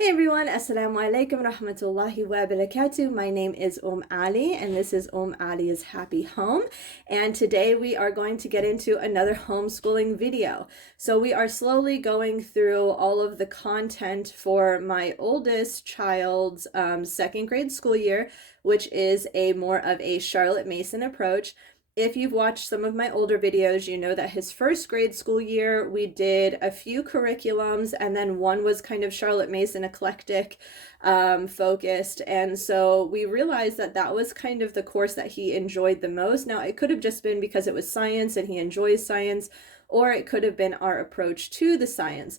Hey everyone, Assalamu alaikum rahmatullahi wa barakatuh. My name is Ali and this is Ali's Happy Home. And today we are going to get into another homeschooling video. So we are slowly going through all of the content for my oldest child's second grade school year, which is a more of a Charlotte Mason approach. If you've watched some of my older videos, you know that his first grade school year, we did a few curriculums, and then one was kind of Charlotte Mason eclectic focused. And so we realized that that was kind of the course that he enjoyed the most. Now, it could have just been because it was science and he enjoys science, or it could have been our approach to the science.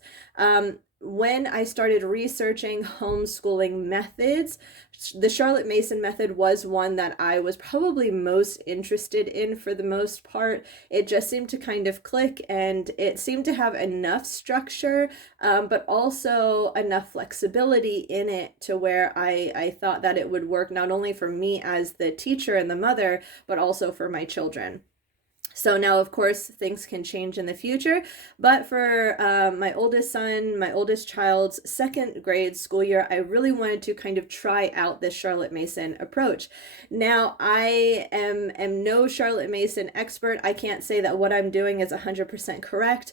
When I started researching homeschooling methods, the Charlotte Mason method was one that I was probably most interested in for the most part. It just seemed to kind of click, and it seemed to have enough structure, but also enough flexibility in it to where I thought that it would work not only for me as the teacher and the mother, but also for my children. So now, of course, things can change in the future, but for my oldest son, my oldest child's second grade school year, I really wanted to kind of try out this Charlotte Mason approach. Now, I am no Charlotte Mason expert. I can't say that what I'm doing is 100% correct.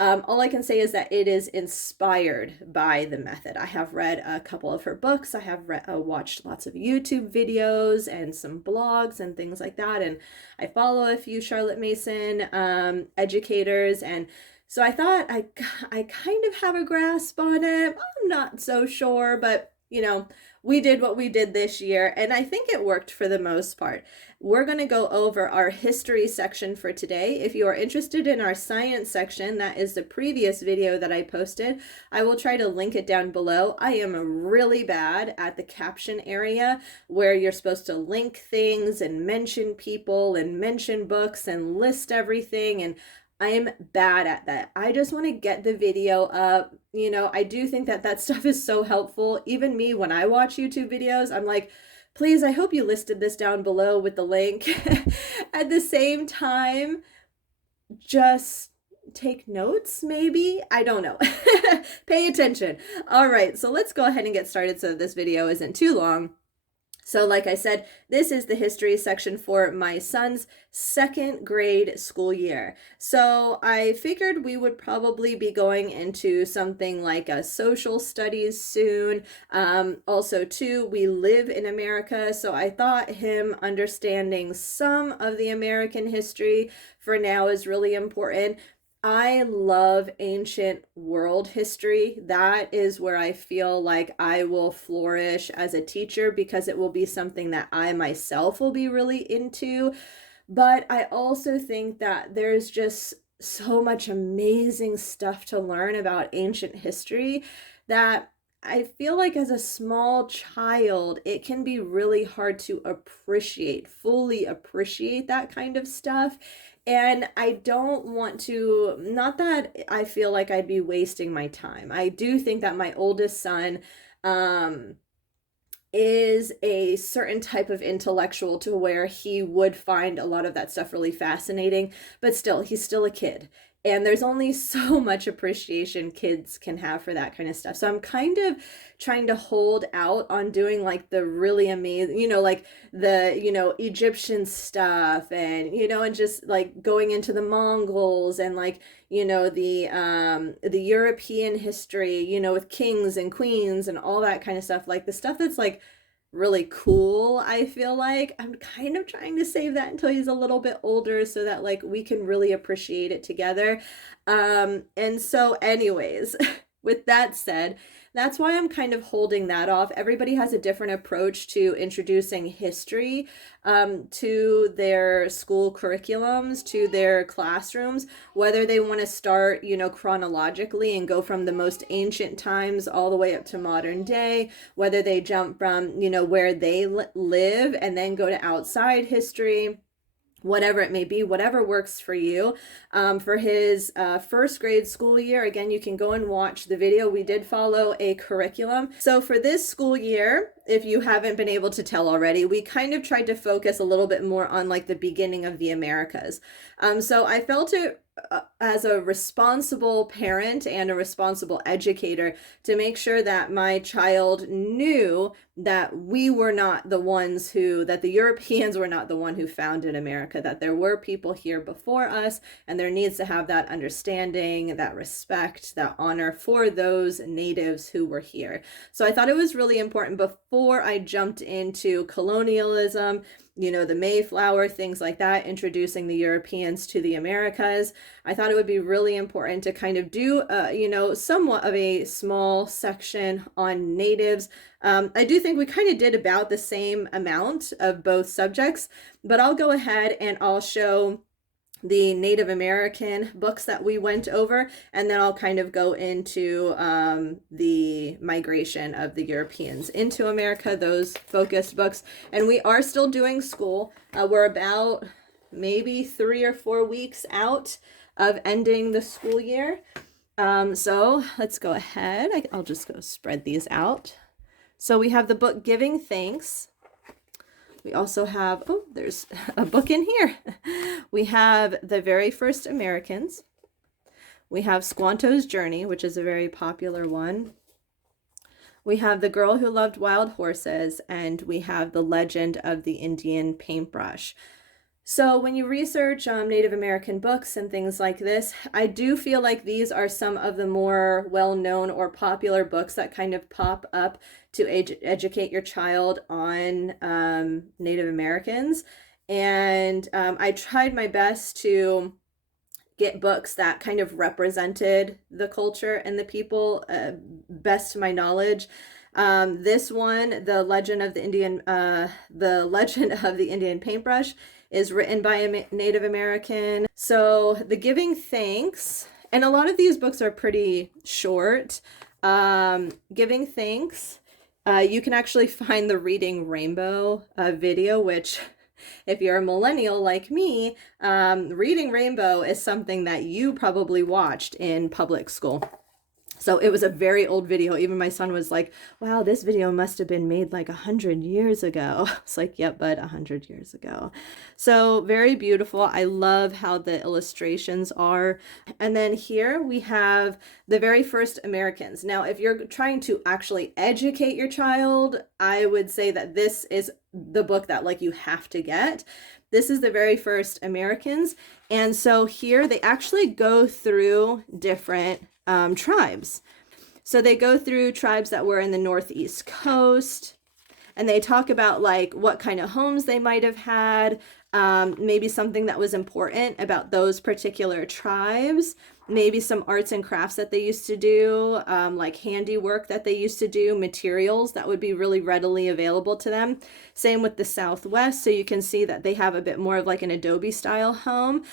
All I can say is that it is inspired by the method. I have read a couple of her books. I have watched lots of YouTube videos and some blogs and things like that. And I follow a few Charlotte Mason educators. And so I thought I kind of have a grasp on it. I'm not so sure, but we did what we did this year, and I think it worked for the most part. We're going to go over our history section for today. If you are interested in our science section, that is the previous video that I posted. I will try to link it down below. I am really bad at the caption area where you're supposed to link things and mention people and mention books and list everything, and I am bad at that. I just want to get the video up. I do think that stuff is so helpful. Even me, when I watch YouTube videos, I'm like, please, I hope you listed this down below with the link. At the same time, just take notes, maybe? I don't know. Pay attention. All right, so let's go ahead and get started so that this video isn't too long. So like I said, this is the history section for my son's second grade school year. So I figured we would probably be going into something like a social studies soon. Also too, we live in America, so I thought him understanding some of the American history for now is really important. I love ancient world history. That is where I feel like I will flourish as a teacher because it will be something that I myself will be really into. But I also think that there's just so much amazing stuff to learn about ancient history that I feel like as a small child, it can be really hard to fully appreciate that kind of stuff. And I don't want to, not that I feel like I'd be wasting my time. I do think that my oldest son is a certain type of intellectual to where he would find a lot of that stuff really fascinating, but still, he's still a kid. And there's only so much appreciation kids can have for that kind of stuff. So I'm kind of trying to hold out on doing like the really amazing, like the, Egyptian stuff and, and just like going into the Mongols and like, the European history, with kings and queens and all that kind of stuff, like the stuff that's like really cool. I feel like I'm kind of trying to save that until he's a little bit older so that like we can really appreciate it together. And so anyways, with that said, that's why I'm kind of holding that off. Everybody has a different approach to introducing history to their school curriculums, to their classrooms, whether they want to start, chronologically and go from the most ancient times all the way up to modern day, whether they jump from, where they live and then go to outside history. Whatever it may be, whatever works for you. For his first grade school year, again, you can go and watch the video. We did follow a curriculum. So for this school year, if you haven't been able to tell already, we kind of tried to focus a little bit more on like the beginning of the Americas. So I felt it as a responsible parent and a responsible educator to make sure that my child knew that we were not the ones that the Europeans were not the one who founded America, that there were people here before us, and there needs to have that understanding, that respect, that honor for those natives who were here. So I thought it was really important before I jumped into colonialism, the Mayflower, things like that, introducing the Europeans to the Americas. I thought it would be really important to kind of do, somewhat of a small section on natives. I do think we kind of did about the same amount of both subjects, but I'll go ahead and I'll show the Native American books that we went over, and then I'll kind of go into the migration of the Europeans into America, those focused books. And we are still doing school. We're about maybe 3 or 4 weeks out of ending the school year. So let's go ahead. I'll just go spread these out. So we have the book Giving Thanks. We also have, there's a book in here. We have The Very First Americans. We have Squanto's Journey, which is a very popular one. We have The Girl Who Loved Wild Horses, and we have The Legend of the Indian Paintbrush. So when you research Native American books and things like this, I do feel like these are some of the more well-known or popular books that kind of pop up to educate your child on Native Americans. And I tried my best to get books that kind of represented the culture and the people best to my knowledge. This one, The Legend of the Indian Paintbrush, is written by a Native American. So The Giving Thanks, and a lot of these books are pretty short. Giving Thanks, you can actually find the Reading Rainbow video, which if you're a millennial like me, Reading Rainbow is something that you probably watched in public school. So it was a very old video. Even my son was like, wow, this video must have been made like 100 years ago. It's like, yep, but 100 years ago. So very beautiful. I love how the illustrations are. And then here we have The Very First Americans. Now, if you're trying to actually educate your child, I would say that this is the book that like you have to get. This is The Very First Americans. And so here they actually go through different tribes. So they go through tribes that were in the Northeast coast, and they talk about like what kind of homes they might have had, maybe something that was important about those particular tribes, maybe some arts and crafts that they used to do, like handiwork that they used to do, materials that would be really readily available to them. Same with the Southwest. So you can see that they have a bit more of like an adobe style home,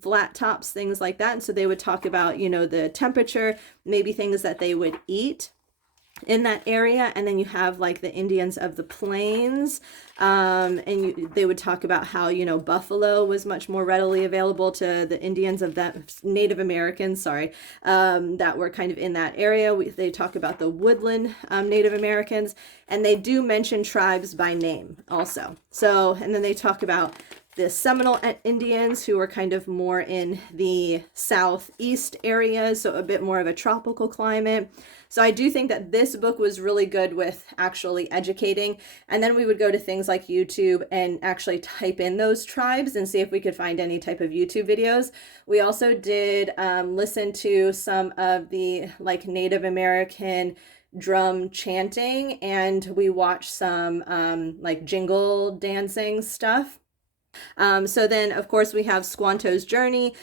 flat tops, things like that. And so they would talk about, the temperature, maybe things that they would eat in that area. And then you have like the Indians of the plains, they would talk about how buffalo was much more readily available to the Indians of that Native Americans, that were kind of in that area. They talk about the woodland Native Americans, and they do mention tribes by name also. So, and then they talk about the Seminole Indians, who were kind of more in the southeast areas, so a bit more of a tropical climate. So I do think that this book was really good with actually educating. And then we would go to things like YouTube and actually type in those tribes and see if we could find any type of YouTube videos. We also did listen to some of the like Native American drum chanting, and we watched some like jingle dancing stuff. So then, of course, we have Squanto's Journey,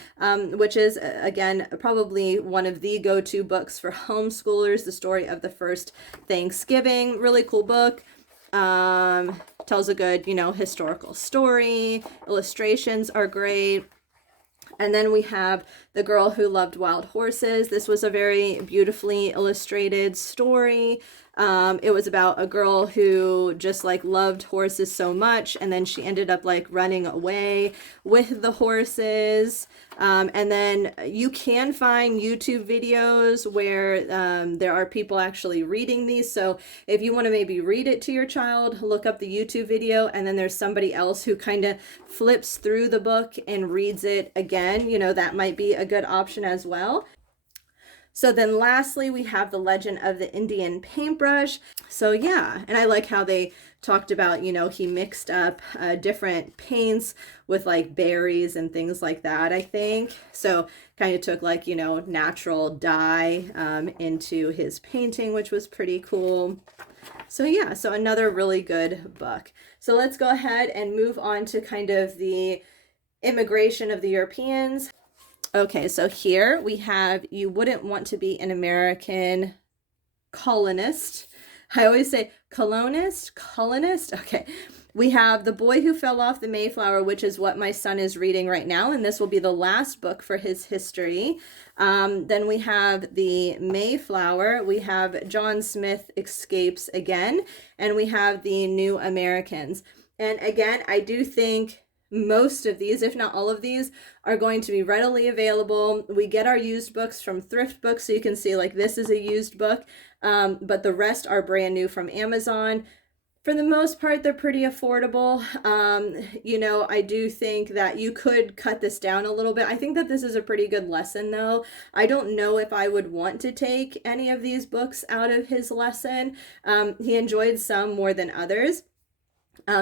which is, again, probably one of the go-to books for homeschoolers, the story of the first Thanksgiving. Really cool book. Tells a good, historical story. Illustrations are great. And then we have The Girl Who Loved Wild Horses. This was a very beautifully illustrated story. It was about a girl who just like loved horses so much, and then she ended up like running away with the horses. And then you can find YouTube videos where there are people actually reading these. So if you want to maybe read it to your child, look up the YouTube video, and then there's somebody else who kind of flips through the book and reads it again. You know, that might be a good option as well. So then lastly, we have The Legend of the Indian Paintbrush. So yeah, and I like how they talked about, you know, he mixed up different paints with like berries and things like that, I think. So kind of took like, you know, natural dye into his painting, which was pretty cool. So yeah, so another really good book. So let's go ahead and move on to kind of the immigration of the Europeans. Okay, so here we have You Wouldn't Want to Be an American Colonist. I always say colonist. Okay. We have The Boy Who Fell Off the Mayflower, which is what my son is reading right now, and this will be the last book for his history. Then we have The Mayflower. We have John Smith Escapes Again, and we have The New Americans. And again, I do think most of these, if not all of these, are going to be readily available. We get our used books from Thrift Books, so you can see like this is a used book, but the rest are brand new from Amazon. For the most part, they're pretty affordable. You know, I do think that you could cut this down a little bit. I think that this is a pretty good lesson, though. I don't know if I would want to take any of these books out of his lesson. He enjoyed some more than others.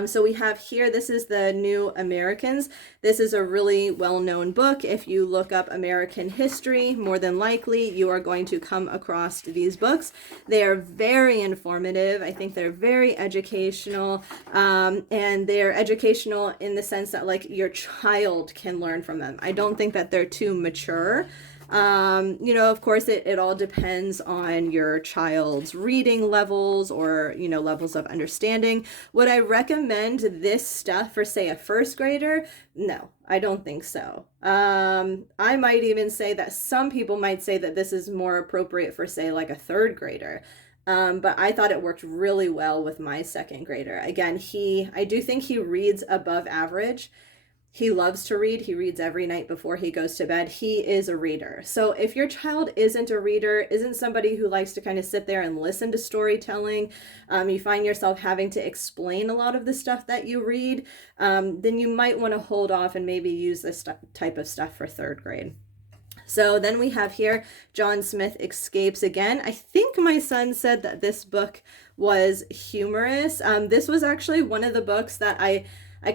So we have here, this is The New Americans. This is a really well-known book. If you look up American history, more than likely you are going to come across these books. They are very informative. I think they're very educational, and they're educational in the sense that like your child can learn from them. I don't think that they're too mature. You know, of course, it all depends on your child's reading levels or, you know, levels of understanding. Would I recommend this stuff for, say, a first grader? No, I don't think so. I might even say that some people might say that this is more appropriate for, say, like a third grader. But I thought it worked really well with my second grader. Again, I do think he reads above average. He loves to read. He reads every night before he goes to bed. He is a reader. So if your child isn't a reader, isn't somebody who likes to kind of sit there and listen to storytelling, you find yourself having to explain a lot of the stuff that you read, then you might want to hold off and maybe use this type of stuff for third grade. So then we have here, John Smith Escapes Again. I think my son said that this book was humorous. This was actually one of the books that I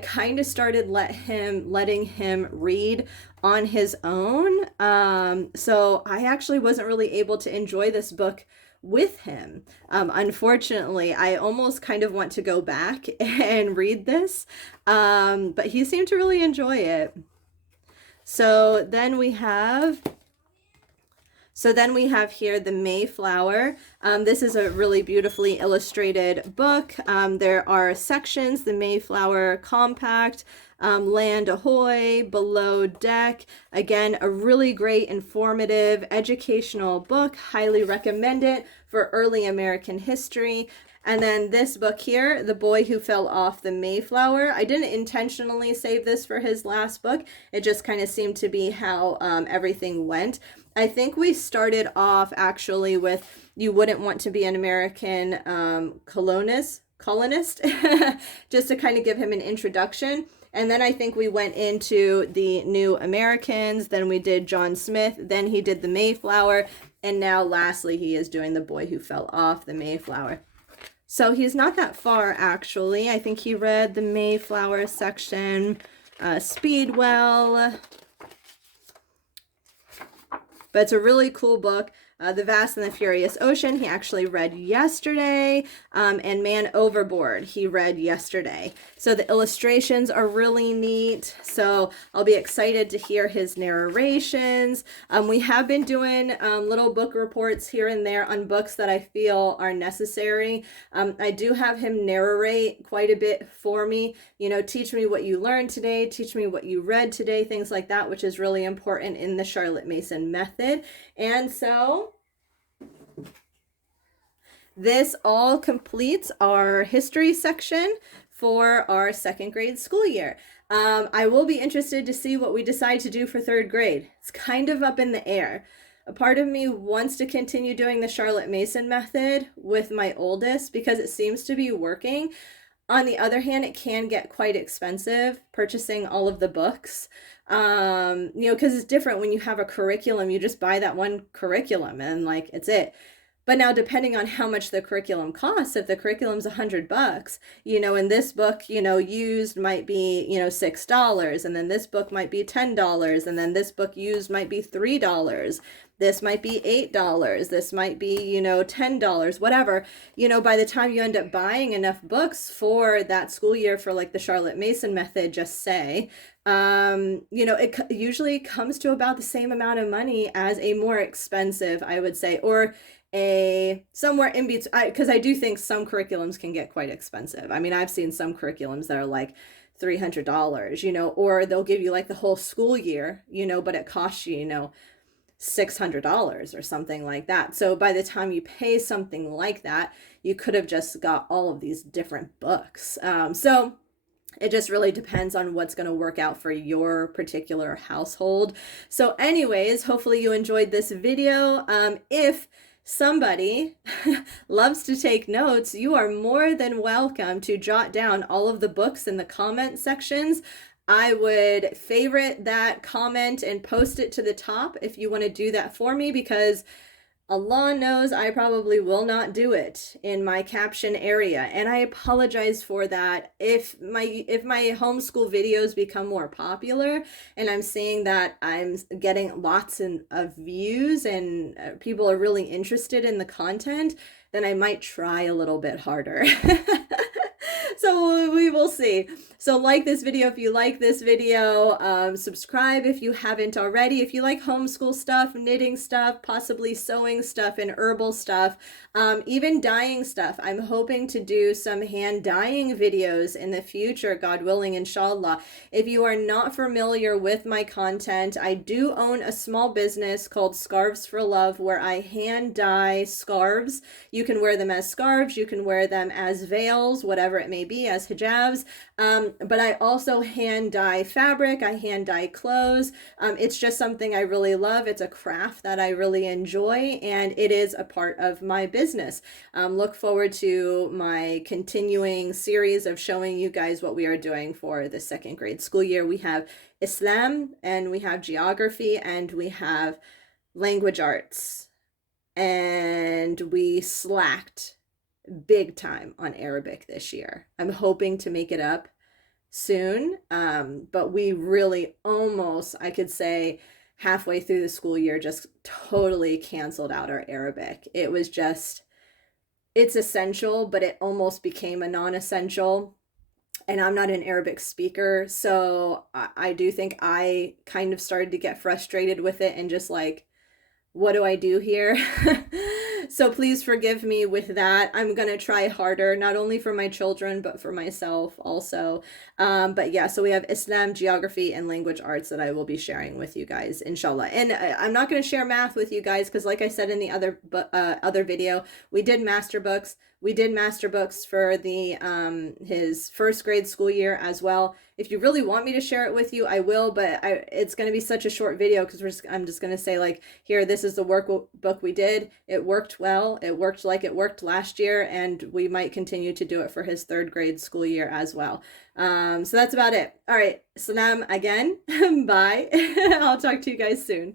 kind of started letting him read on his own. So I actually wasn't really able to enjoy this book with him. Unfortunately, I almost kind of want to go back and read this, but he seemed to really enjoy it. So then we have here The Mayflower. This is a really beautifully illustrated book. There are sections: The Mayflower Compact, Land Ahoy, Below Deck. Again, a really great, informative, educational book. Highly recommend it for early American history. And then this book here, The Boy Who Fell Off the Mayflower. I didn't intentionally save this for his last book. It just kind of seemed to be how everything went. I think we started off actually with You Wouldn't Want to Be an American Colonist, just to kind of give him an introduction. And then I think we went into The New Americans, then we did John Smith, then he did The Mayflower, and now lastly he is doing The Boy Who Fell Off the Mayflower. So he's not that far, actually. I think he read the Mayflower section, Speedwell. But it's a really cool book. The Vast and the Furious Ocean, he actually read yesterday, and Man Overboard, he read yesterday. So the illustrations are really neat, so I'll be excited to hear his narrations. We have been doing little book reports here and there on books that I feel are necessary. I do have him narrate quite a bit for me, you know, teach me what you learned today, teach me what you read today, things like that, which is really important in the Charlotte Mason method. And so this all completes our history section for our second grade school year. I will be interested to see what we decide to do for third grade. It's kind of up in the air. A part of me wants to continue doing the Charlotte Mason method with my oldest because it seems to be working. On the other hand, it can get quite expensive purchasing all of the books. Because it's different when you have a curriculum, you just buy that one curriculum and like it's it. But now, depending on how much the curriculum costs, if the curriculum's $100, in this book, used might be, $6, and then this book might be $10, and then this book used might be $3. This might be $8. This might be, $10, whatever. By the time you end up buying enough books for that school year for like the Charlotte Mason method, just say, it usually comes to about the same amount of money as a more expensive, I would say, or a somewhere in between, because I do think some curriculums can get quite expensive. I mean, I've seen some curriculums that are like $300, or they'll give you like the whole school year, but it costs you, $600 or something like that. So by the time you pay something like that, you could have just got all of these different books. So it just really depends on what's going to work out for your particular household. So anyways, hopefully you enjoyed this video. If somebody loves to take notes, you are more than welcome to jot down all of the books in the comment sections. I would favorite that comment and post it to the top if you want to do that for me, because Allah knows I probably will not do it in my caption area, and I apologize for that. If my homeschool videos become more popular and I'm seeing that I'm getting lots of views and people are really interested in the content, then I might try a little bit harder. So we will see. So like this video if you like this video, subscribe if you haven't already. If you like homeschool stuff, knitting stuff, possibly sewing stuff and herbal stuff, even dyeing stuff. I'm hoping to do some hand dyeing videos in the future, God willing, inshallah. If you are not familiar with my content, I do own a small business called Scarves for Love where I hand dye scarves. You can wear them as scarves, you can wear them as veils, whatever it may be, as hijabs. But I also hand dye fabric, I hand dye clothes. It's just something I really love. It's a craft that I really enjoy, and it is a part of my business. Look forward to my continuing series of showing you guys what we are doing for the second grade school year. We have Islam, and we have geography, and we have language arts, and we slacked big time on Arabic this year. I'm hoping to make it up soon, but we really almost, I could say, halfway through the school year just totally canceled out our Arabic. It was just, it's essential, but it almost became a non-essential, and I'm not an Arabic speaker, so I do think I kind of started to get frustrated with it and just like, what do I do here? So please forgive me with that. I'm going to try harder, not only for my children, but for myself also. But yeah, so we have Islam, geography, and language arts that I will be sharing with you guys, inshallah. And I'm not going to share math with you guys because like I said in the other video, we did master books. We did master books for the his first grade school year as well. If you really want me to share it with you, I will, but it's going to be such a short video because I'm just going to say like, here, this is the workbook we did. It worked well. It worked like it worked last year, and we might continue to do it for his third grade school year as well. So that's about it. All right, salam again. Bye. I'll talk to you guys soon.